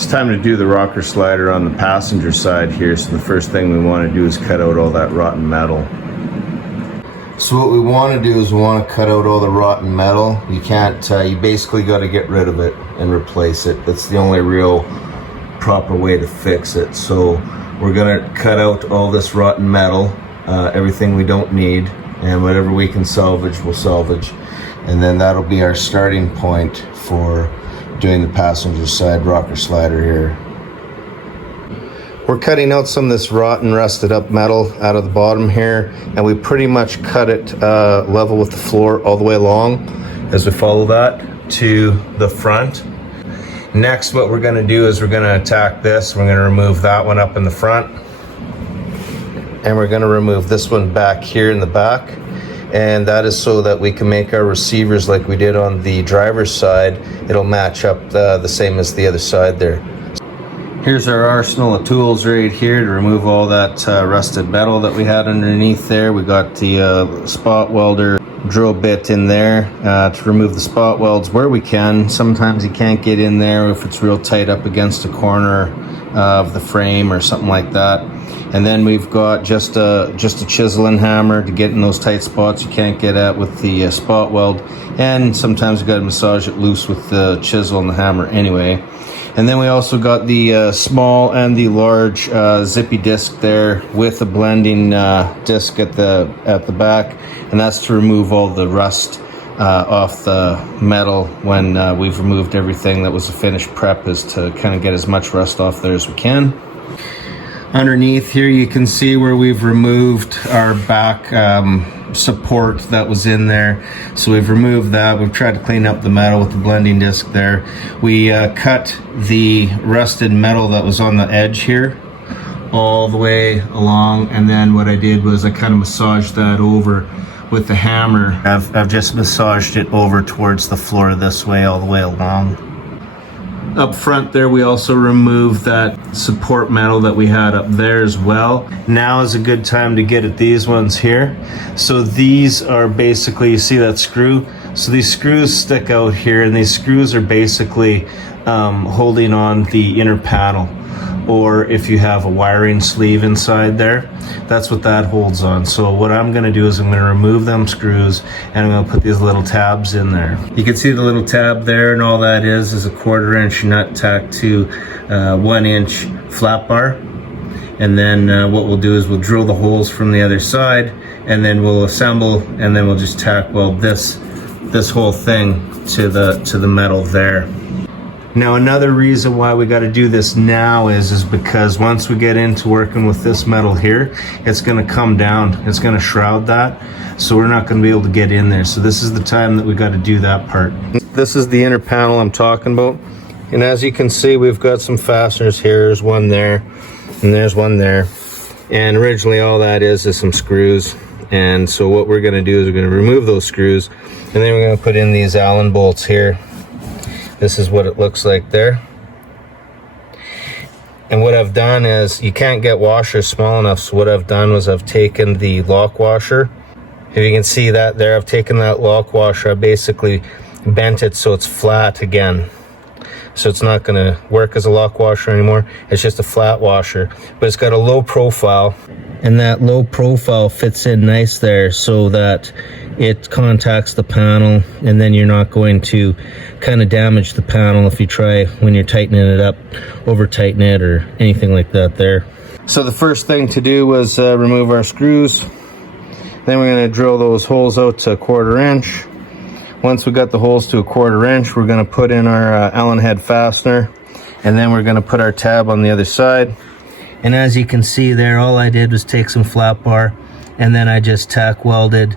It's time to do the rocker slider on the passenger side here. So the first thing we want to do is cut out all that rotten metal. So what we want to do is we want to cut out all the rotten metal. You can't, you basically got to get rid of it and replace it. That's the only real proper way to fix it. So we're going to cut out all this rotten metal, everything we don't need, and whatever we can salvage, we'll salvage. And then that'll be our starting point for doing the passenger side rocker slider here. We're cutting out some of this rotten, rusted up metal out of the bottom here, and we pretty much cut it level with the floor all the way along as we follow that to the front. Next, what we're going to do is we're going to attack this. We're going to remove that one up in the front, and we're going to remove this one back here in the back, and that is so that we can make our receivers like we did on the driver's side. It'll match up the same as the other side there. Here's our arsenal of tools right here to remove all that rusted metal that we had underneath there. We got the spot welder drill bit in there to remove the spot welds where we can. Sometimes you can't get in there if it's real tight up against a corner of the frame or something like that. And then we've got just a chisel and hammer to get in those tight spots you can't get at with the spot weld. And sometimes you got to massage it loose with the chisel and the hammer anyway. And then we also got the small and the large zippy disc there with a blending disc at the back, and that's to remove all the rust off the metal when we've removed everything that was a finished prep, is to kind of get as much rust off there as we can. Underneath here you can see where we've removed our back support that was in there. So we've removed that. We've tried to clean up the metal with the blending disc there. We cut the rusted metal that was on the edge here all the way along, and then what I did was I kind of massaged that over with the hammer. I've just massaged it over towards the floor this way all the way along. Up front there, we also removed that support metal that we had up there as well. Now is a good time to get at these ones here. So these are basically, you see that screw? So these screws stick out here, and these screws are basically holding on the inner panel. Or if you have a wiring sleeve inside there, that's what that holds on. So what I'm going to do is I'm going to remove them screws, and I'm going to put these little tabs in there. You can see the little tab there, and all that is a 1/4 inch nut tacked to 1 inch flat bar. And then what we'll do is we'll drill the holes from the other side, and then we'll assemble, and then we'll just tack weld this whole thing to the metal there. Now another reason why we got to do this now is because once we get into working with this metal here, it's going to come down, it's going to shroud that, so we're not going to be able to get in there. So this is the time that we got to do that part. This is the inner panel I'm talking about, and as you can see, we've got some fasteners here. There's one there, and there's one there, and originally all that is some screws. And so what we're going to do is we're going to remove those screws, and then we're going to put in these Allen bolts here. This is what it looks like there. And what I've done is, you can't get washers small enough, so what I've done was I've taken the lock washer. If you can see that there, I've taken that lock washer, I basically bent it so it's flat again. So it's not gonna work as a lock washer anymore. It's just a flat washer, but it's got a low profile, and that low profile fits in nice there so that it contacts the panel, and then you're not going to kind of damage the panel if you try when you're tightening it up, over tighten it or anything like that there. So the first thing to do was remove our screws. Then we're going to drill those holes out to 1/4 inch. Once we got the holes to 1/4 inch, we're going to put in our Allen head fastener, and then we're going to put our tab on the other side. And as you can see there, all I did was take some flat bar, and then I just tack welded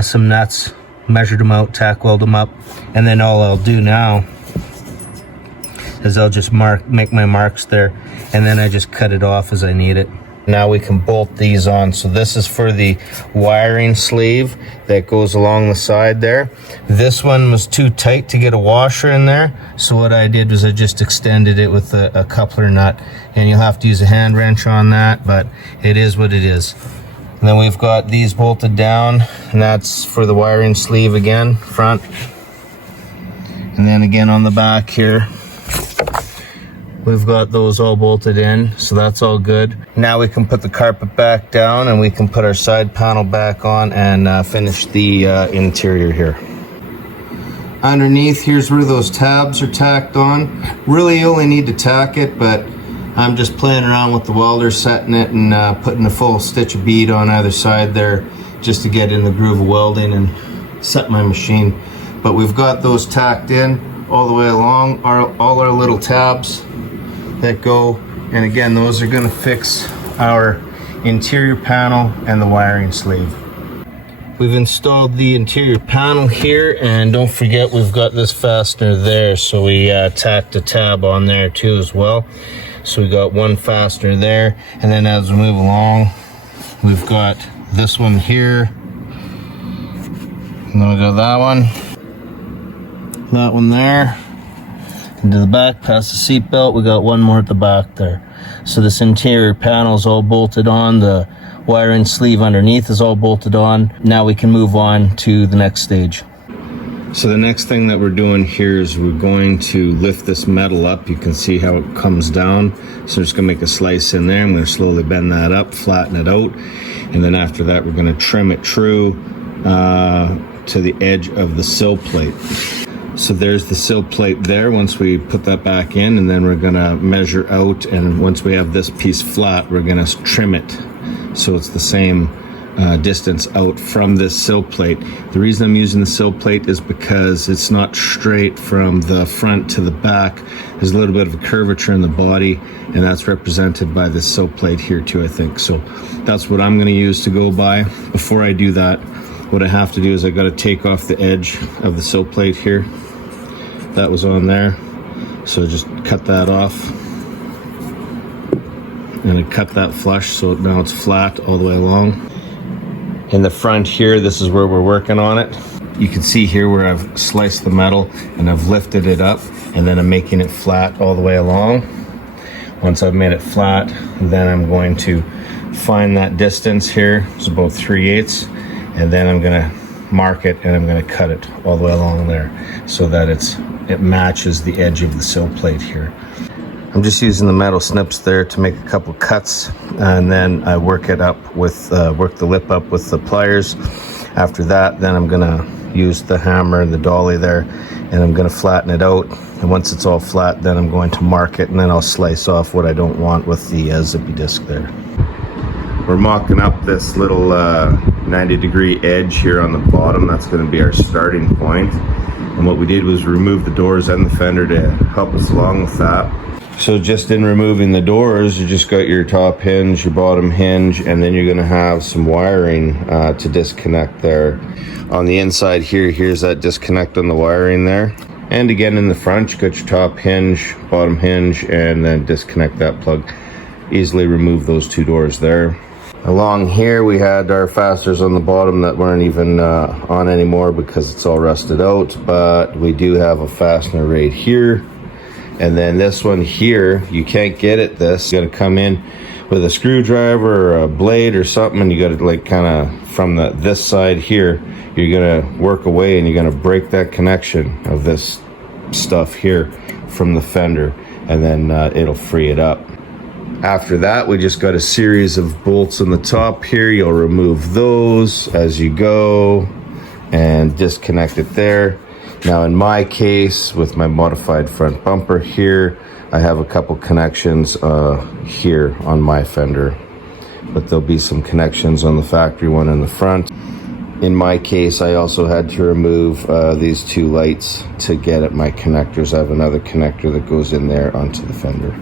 some nuts, measured them out, tack weld them up, and then all I'll do now is I'll just make my marks there, and then I just cut it off as I need it. Now we can bolt these on. So this is for the wiring sleeve that goes along the side there. This one was too tight to get a washer in there, so what I did was I just extended it with a coupler nut, and you'll have to use a hand wrench on that, but it is what it is. And then we've got these bolted down, and that's for the wiring sleeve again, front. And then again on the back here, We've got those all bolted in, so that's all good. Now we can put the carpet back down and we can put our side panel back on and finish the interior here. Underneath, here's where those tabs are tacked on. Really, you only need to tack it, but I'm just playing around with the welder, setting it and putting a full stitch of bead on either side there just to get in the groove of welding and set my machine. But we've got those tacked in all the way along, all our little tabs that go, and again, those are going to fix our interior panel and the wiring sleeve. We've installed the interior panel here, and don't forget we've got this fastener there, so we tacked a tab on there too as well. So we got one fastener there, and then as we move along, we've got this one here, and then we got that one there, into the back past the seat belt. We got one more at the back there. So this interior panel is all bolted on, the wiring sleeve underneath is all bolted on. Now we can move on to the next stage. So the next thing that we're doing here is we're going to lift this metal up. You can see how it comes down. So I'm just gonna make a slice in there. I'm gonna slowly bend that up, flatten it out, and then after that we're gonna trim it true to the edge of the sill plate. So there's the sill plate there. Once we put that back in, and then we're gonna measure out, and once we have this piece flat, we're gonna trim it so it's the same distance out from this sill plate. The reason I'm using the sill plate is because it's not straight from the front to the back. There's a little bit of a curvature in the body, and that's represented by this sill plate here too, I think. So that's what I'm gonna use to go by. Before I do that, what I have to do is I gotta take off the edge of the sill plate here. That was on there, so just cut that off. And I cut that flush, so now it's flat all the way along. In the front here, this is where we're working on it. You can see here where I've sliced the metal and I've lifted it up, and then I'm making it flat all the way along. Once I've made it flat, then I'm going to find that distance here. It's about 3/8, and then I'm gonna mark it and I'm gonna cut it all the way along there so that it matches the edge of the sill plate here. I'm just using the metal snips there to make a couple cuts, and then I work it up with work the lip up with the pliers. After that, then I'm gonna use the hammer and the dolly there, and I'm gonna flatten it out. And once it's all flat, then I'm going to mark it, and then I'll slice off what I don't want with the zippy disc there. We're mocking up this little 90-degree edge here on the bottom. That's going to be our starting point. And what we did was remove the doors and the fender to help us along with that. So just in removing the doors, you just got your top hinge, your bottom hinge, and then you're going to have some wiring to disconnect there. On the inside here, here's that disconnect on the wiring there. And again in the front, you got your top hinge, bottom hinge, and then disconnect that plug. Easily remove those two doors there. Along here we had our fasteners on the bottom that weren't even on anymore because it's all rusted out, but we do have a fastener right here. And then this one here, you can't get at this. You gotta come in with a screwdriver or a blade or something, and you gotta like kind of from this side here, you're gonna work away and you're gonna break that connection of this stuff here from the fender, and then it'll free it up. After that, we just got a series of bolts on the top here. You'll remove those as you go and disconnect it there. Now in my case, with my modified front bumper here, I have a couple connections here on my fender, but there'll be some connections on the factory one in the front. In my case, I also had to remove these two lights to get at my connectors. I have another connector that goes in there onto the fender.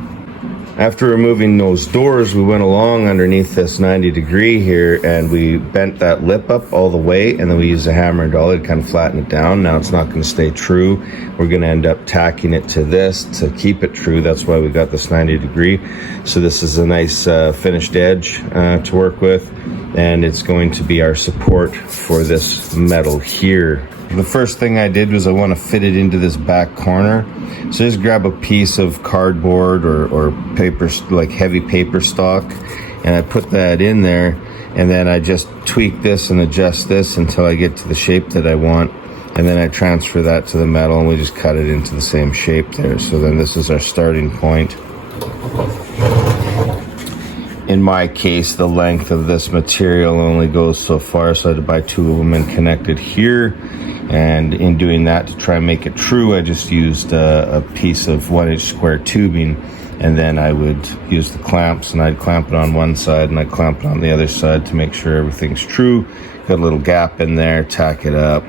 After removing those doors, we went along underneath this 90-degree here, and we bent that lip up all the way, and then we used a hammer and dolly to kind of flatten it down. Now it's not going to stay true. We're going to end up tacking it to this to keep it true. That's why we got this 90-degree. So this is a nice finished edge to work with, and it's going to be our support for this metal here. The first thing I did was I want to fit it into this back corner. So just grab a piece of cardboard or paper, like heavy paper stock, and I put that in there, and then I just tweak this and adjust this until I get to the shape that I want, and then I transfer that to the metal and we just cut it into the same shape there. So then this is our starting point. In my case, the length of this material only goes so far, so I had to buy 2 of them and connect it here. And in doing that, to try and make it true, I just used a piece of 1-inch square tubing, and then I would use the clamps, and I'd clamp it on one side and I'd clamp it on the other side to make sure everything's true. Got a little gap in there, tack it up,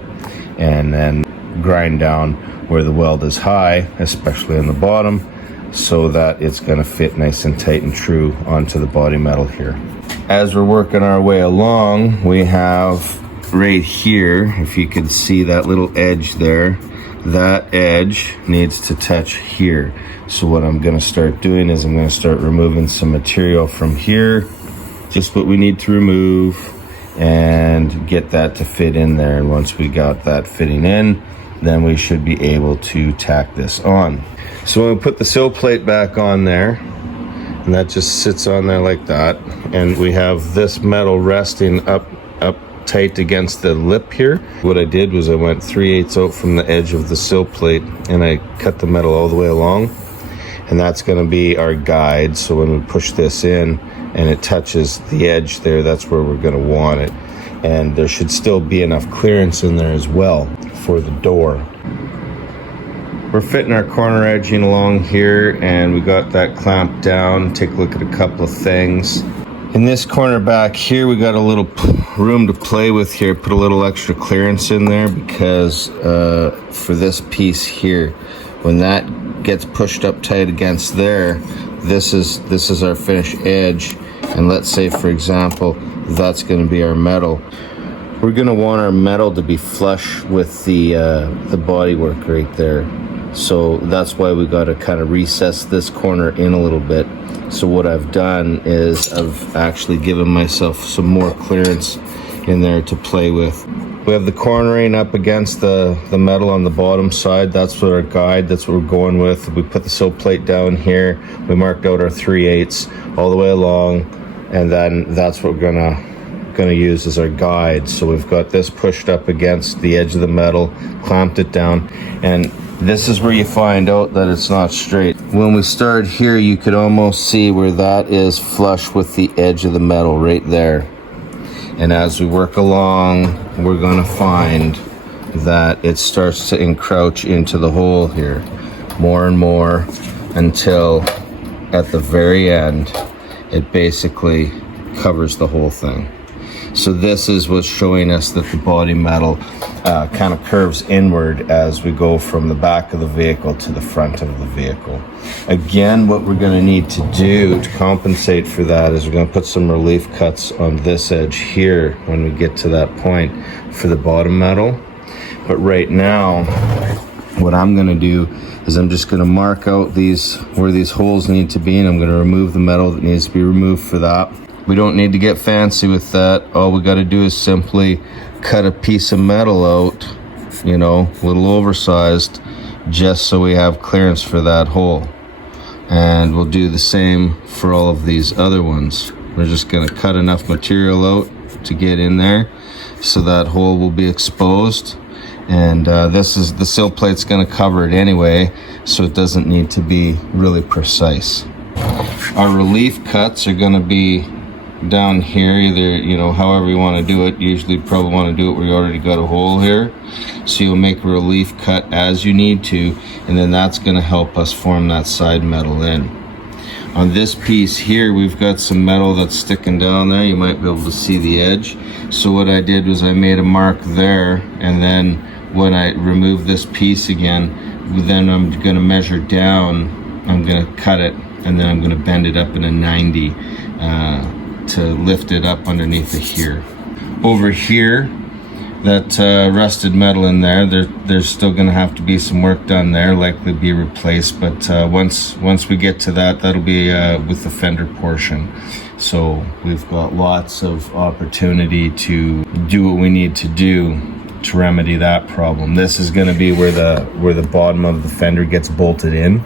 and then grind down where the weld is high, especially on the bottom, so that it's going to fit nice and tight and true onto the body metal here. As we're working our way along, we have right here, if you can see that little edge there, that edge needs to touch here. So what I'm going to start doing is I'm going to start removing some material from here, just what we need to remove, and get that to fit in there. And once we got that fitting in, then we should be able to tack this on. So when we put the sill plate back on there, and that just sits on there like that, and we have this metal resting up tight against the lip here. What I did was I went 3/8 out from the edge of the sill plate, and I cut the metal all the way along, and that's going to be our guide. So when we push this in and it touches the edge there, that's where we're going to want it. And there should still be enough clearance in there as well for the door. We're fitting our corner edging along here, and we got that clamped down. Take a look at a couple of things. In this corner back here, we got a little room to play with here. Put a little extra clearance in there because for this piece here, when that gets pushed up tight against there, this is our finished edge. And let's say, for example, that's going to be our metal. We're going to want our metal to be flush with the bodywork right there. So that's why we got to kind of recess this corner in a little bit. So what I've done is I've actually given myself some more clearance in there to play with. We have the cornering up against the metal on the bottom side. That's what our guide, that's what we're going with. We put the sill plate down here. We marked out our 3/8 all the way along, and then that's what we're gonna use as our guide. So we've got this pushed up against the edge of the metal, clamped it down, and this is where you find out that it's not straight. When we start here, you could almost see where that is flush with the edge of the metal right there. And as we work along, we're going to find that it starts to encroach into the hole here more and more until at the very end, it basically covers the whole thing. So this is what's showing us that the body metal kind of curves inward as we go from the back of the vehicle to the front of the vehicle. Again, what we're going to need to do to compensate for that is we're going to put some relief cuts on this edge here when we get to that point for the bottom metal. But right now, what I'm going to do is I'm just going to mark out where these holes need to be, and I'm going to remove the metal that needs to be removed for that. We don't need to get fancy with that. All we got to do is simply cut a piece of metal out, you know, a little oversized, just so we have clearance for that hole. And we'll do the same for all of these other ones. We're just going to cut enough material out to get in there so that hole will be exposed. And this is the sill plate's going to cover it anyway, so it doesn't need to be really precise. Our relief cuts are going to be down here, either, you know, however you want to do it. Usually probably want to do it where you already got a hole here, so you'll make a relief cut as you need to, and then that's going to help us form that side metal in. On this piece here, we've got some metal that's sticking down there. You might be able to see the edge. So what I did was I made a mark there, and then when I remove this piece again, then I'm going to measure down, I'm going to cut it, and then I'm going to bend it up in a 90 to lift it up underneath it here. Over here, that rusted metal in there's still going to have to be some work done there, likely be replaced, but once we get to that, that'll be with the fender portion. So we've got lots of opportunity to do what we need to do to remedy that problem. This is going to be where the bottom of the fender gets bolted in,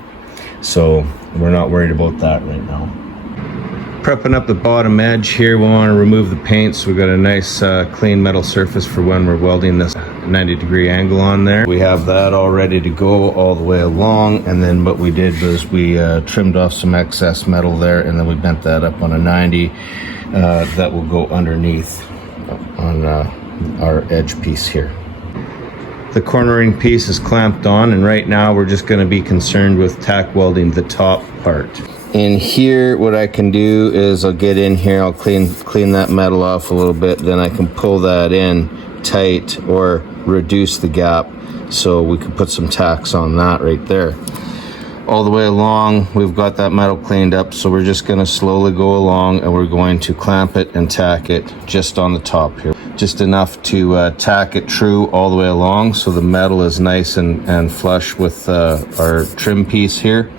so we're not worried about that right now. Prepping up the bottom edge here. We want to remove the paint, so we got a nice clean metal surface for when we're welding this 90-degree angle on there. We have that all ready to go all the way along, and then what we did was we trimmed off some excess metal there, and then we bent that up on a 90 that will go underneath on our edge piece here. The cornering piece is clamped on, and right now we're just going to be concerned with tack welding the top part. In here, what I can do is I'll get in here, I'll clean that metal off a little bit, then I can pull that in tight or reduce the gap, so we can put some tacks on that right there. All the way along, we've got that metal cleaned up, so we're just going to slowly go along, and we're going to clamp it and tack it just on the top here. Just enough to tack it true all the way along, so the metal is nice and flush with our trim piece here.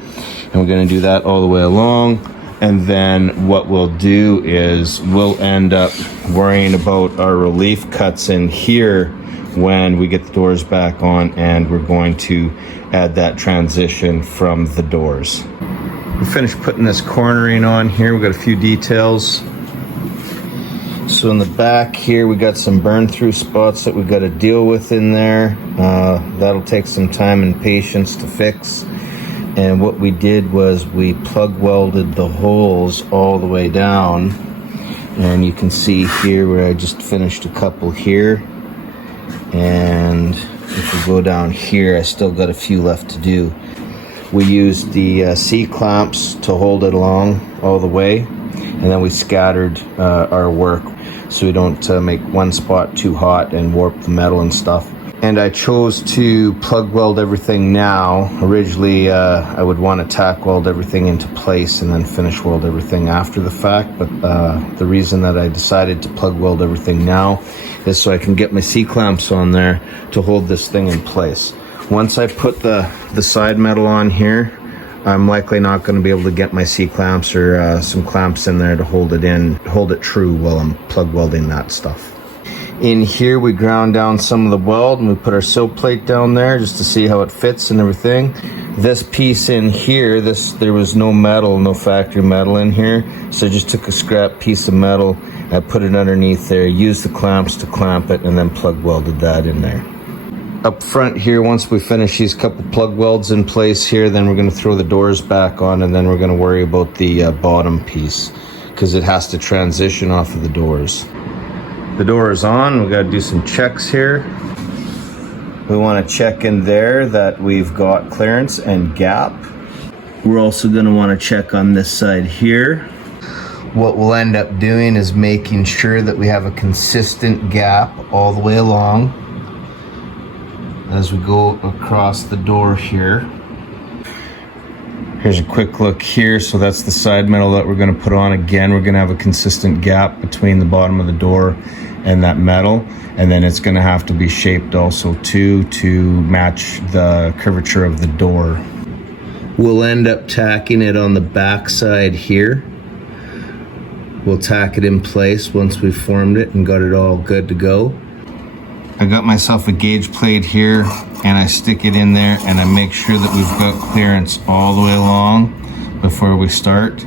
And we're going to do that all the way along. And then what we'll do is we'll end up worrying about our relief cuts in here when we get the doors back on, and we're going to add that transition from the doors. We finished putting this cornering on here. We got a few details. So in the back here, we got some burn through spots that we got to deal with in there. That'll take some time and patience to fix. And what we did was we plug welded the holes all the way down, and you can see here where I just finished a couple here, and if we go down here, I still got a few left to do. We used the C-clamps to hold it along all the way, and then we scattered our work so we don't make one spot too hot and warp the metal and stuff. And I chose to plug weld everything now. Originally, I would want to tack weld everything into place and then finish weld everything after the fact. But the reason that I decided to plug weld everything now is so I can get my C-clamps on there to hold this thing in place. Once I put the side metal on here, I'm likely not going to be able to get my C-clamps or some clamps in there to hold it true while I'm plug welding that stuff. In here, we ground down some of the weld, and we put our sill plate down there just to see how it fits and everything. This piece in here, there was no metal, no factory metal in here, so I just took a scrap piece of metal, I put it underneath there, used the clamps to clamp it, and then plug welded that in there. Up front here, once we finish these couple plug welds in place here, then we're going to throw the doors back on, and then we're going to worry about the bottom piece, because it has to transition off of the doors. The door is on. We got to do some checks here. We want to check in there that we've got clearance and gap. We're also going to want to check on this side here. What we'll end up doing is making sure that we have a consistent gap all the way along as we go across the door here. Here's a quick look here. So that's the side metal that we're going to put on. Again, we're going to have a consistent gap between the bottom of the door and that metal, and then it's going to have to be shaped also too to match the curvature of the door. We'll end up tacking it on the back side here. We'll tack it in place once we've formed it and got it all good to go. I got myself a gauge plate here, and I stick it in there, and I make sure that we've got clearance all the way along before we start.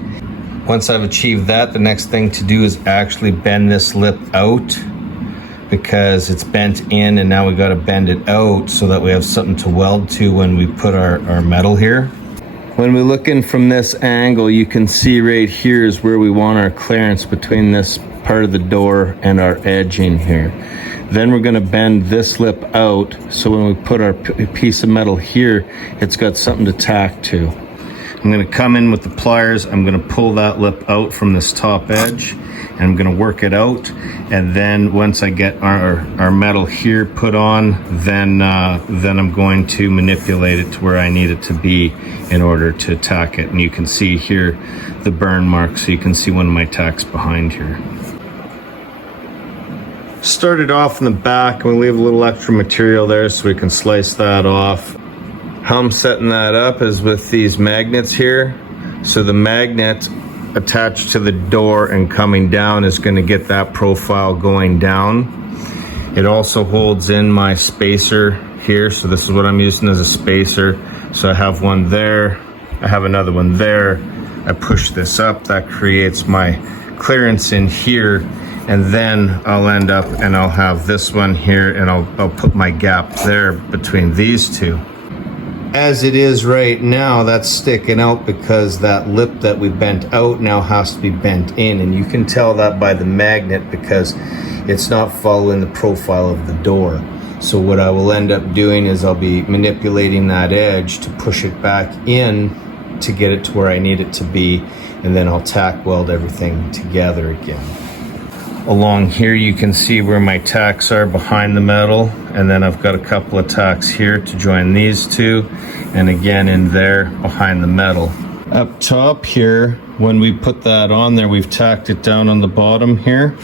Once I've achieved that, the next thing to do is actually bend this lip out, because it's bent in, and now we got to bend it out so that we have something to weld to when we put our metal here. When we look in from this angle, you can see right here is where we want our clearance between this part of the door and our edging here. Then we're going to bend this lip out, so when we put our piece of metal here, it's got something to tack to. I'm going to come in with the pliers, I'm going to pull that lip out from this top edge, and I'm going to work it out. And then once I get our metal here put on, then I'm going to manipulate it to where I need it to be in order to tack it. And you can see here the burn mark, so you can see one of my tacks behind here. Started off in the back, and we leave a little extra material there so we can slice that off. How I'm setting that up is with these magnets here. So the magnet attached to the door and coming down is going to get that profile going down. It also holds in my spacer here, so this is what I'm using as a spacer. So I have one there, I have another one there. I push this up, that creates my clearance in here, and then I'll end up and I'll have this one here, and I'll put my gap there between these two. As it is right now, that's sticking out because that lip that we bent out now has to be bent in, and you can tell that by the magnet because it's not following the profile of the door. So what I will end up doing is I'll be manipulating that edge to push it back in to get it to where I need it to be, and then I'll tack weld everything together again. Along here you can see where my tacks are behind the metal, and then I've got a couple of tacks here to join these two, and again in there behind the metal. Up top here, when we put that on there, we've tacked it down on the bottom here,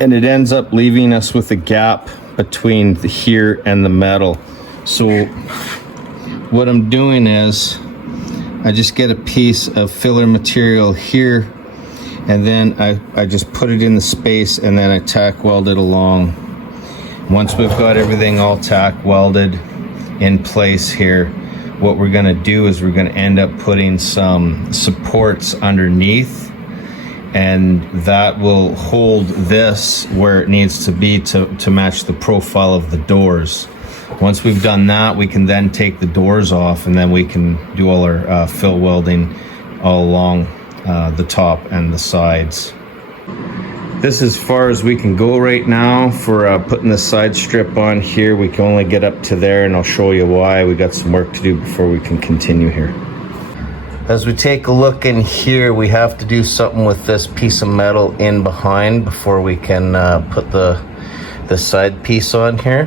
and it ends up leaving us with a gap between the here and the metal. So what I'm doing is I just get a piece of filler material here, and then I just put it in the space, and then I tack weld it along. Once we've got everything all tack welded in place here, what we're gonna do is we're gonna end up putting some supports underneath, and that will hold this where it needs to be to match the profile of the doors. Once we've done that, we can then take the doors off, and then we can do all our fill welding all along the top and the sides. This is as far as we can go right now for putting the side strip on here. We can only get up to there, and I'll show you why. We got some work to do before we can continue here. As we take a look in here, we have to do something with this piece of metal in behind before we can put the side piece on here.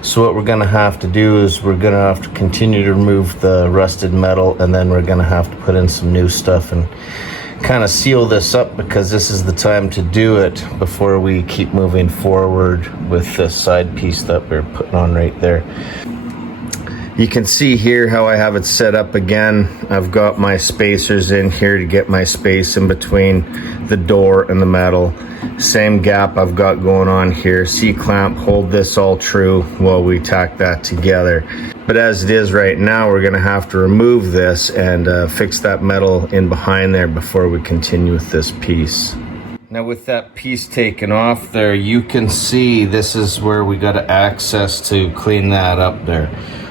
So what we're gonna have to do is we're gonna have to continue to remove the rusted metal, and then we're gonna have to put in some new stuff and kind of seal this up, because this is the time to do it before we keep moving forward with this side piece that we're putting on right there. You can see here how I have it set up again. I've got my spacers in here to get my space in between the door and the metal. Same gap I've got going on here. C-clamp, hold this all true while we tack that together. But as it is right now, we're gonna have to remove this and fix that metal in behind there before we continue with this piece. Now with that piece taken off there, you can see this is where we got access to clean that up there.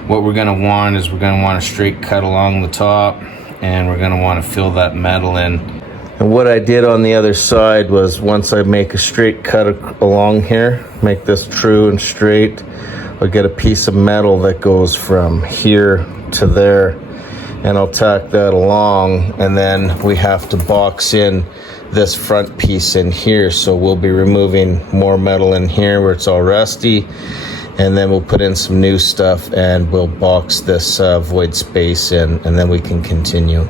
What we're gonna want is we're gonna want a straight cut along the top, and we're gonna wanna fill that metal in. And what I did on the other side was, once I make a straight cut along here, make this true and straight, I'll get a piece of metal that goes from here to there, and I'll tack that along, and then we have to box in this front piece in here. So we'll be removing more metal in here where it's all rusty, and then we'll put in some new stuff, and we'll box this void space in, and then we can continue.